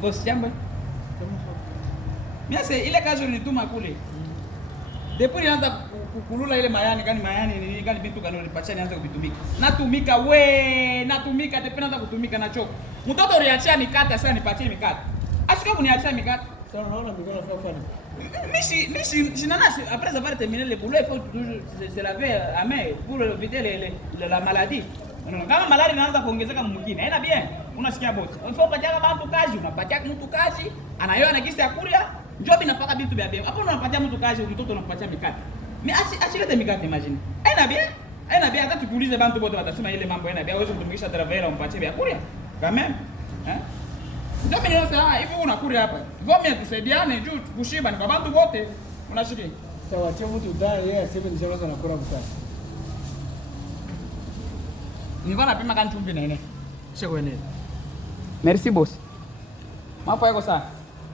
Boss jambo. Mimi sasa ile kazi ulinituma kule. Depuis nianza kukulula ile mayani ni gani vitu gani unipatia nianze kuvitumika. Natumika natumika depuis naanza kutumika na choko. Mtoto uliachia mikate sasa nipatie mikate. Ashika kuniachia mikate. Sasa naona mikono fanya. Je n'en ai après avoir terminé le boulot, il faut toujours se laver à main pour éviter la maladie. Kama malaria inaanza kuongezeka mwingine, haina bien. Unasikia boss. Unapatia mtu kazi, unapatia mtu kazi, anayoa na kisi ya kulia, job inafaka vitu vya bien. Hapo unapatia mtu kazi, mtoto unapatia mikate. Mais achilete mikate imagine. Haina bien. Haina bien hata tukuulize bantu wote watasema ile mambo haina bien. Wewe kumtumikisha travailleurs umpatie vya kulia. Quand même. Hein? Ndio mimi nasema hivi unakulia hapa. Vomia tusaidiane juu kushiba ni kwa bantu wote. Unashiki. Sawa, tia mtu ndani yeye aseme nishaanza nakula mkate. Nilikuwa napima kama chumvi na nene. Sio kuendelea. Merci boss. Mambo yako sawa.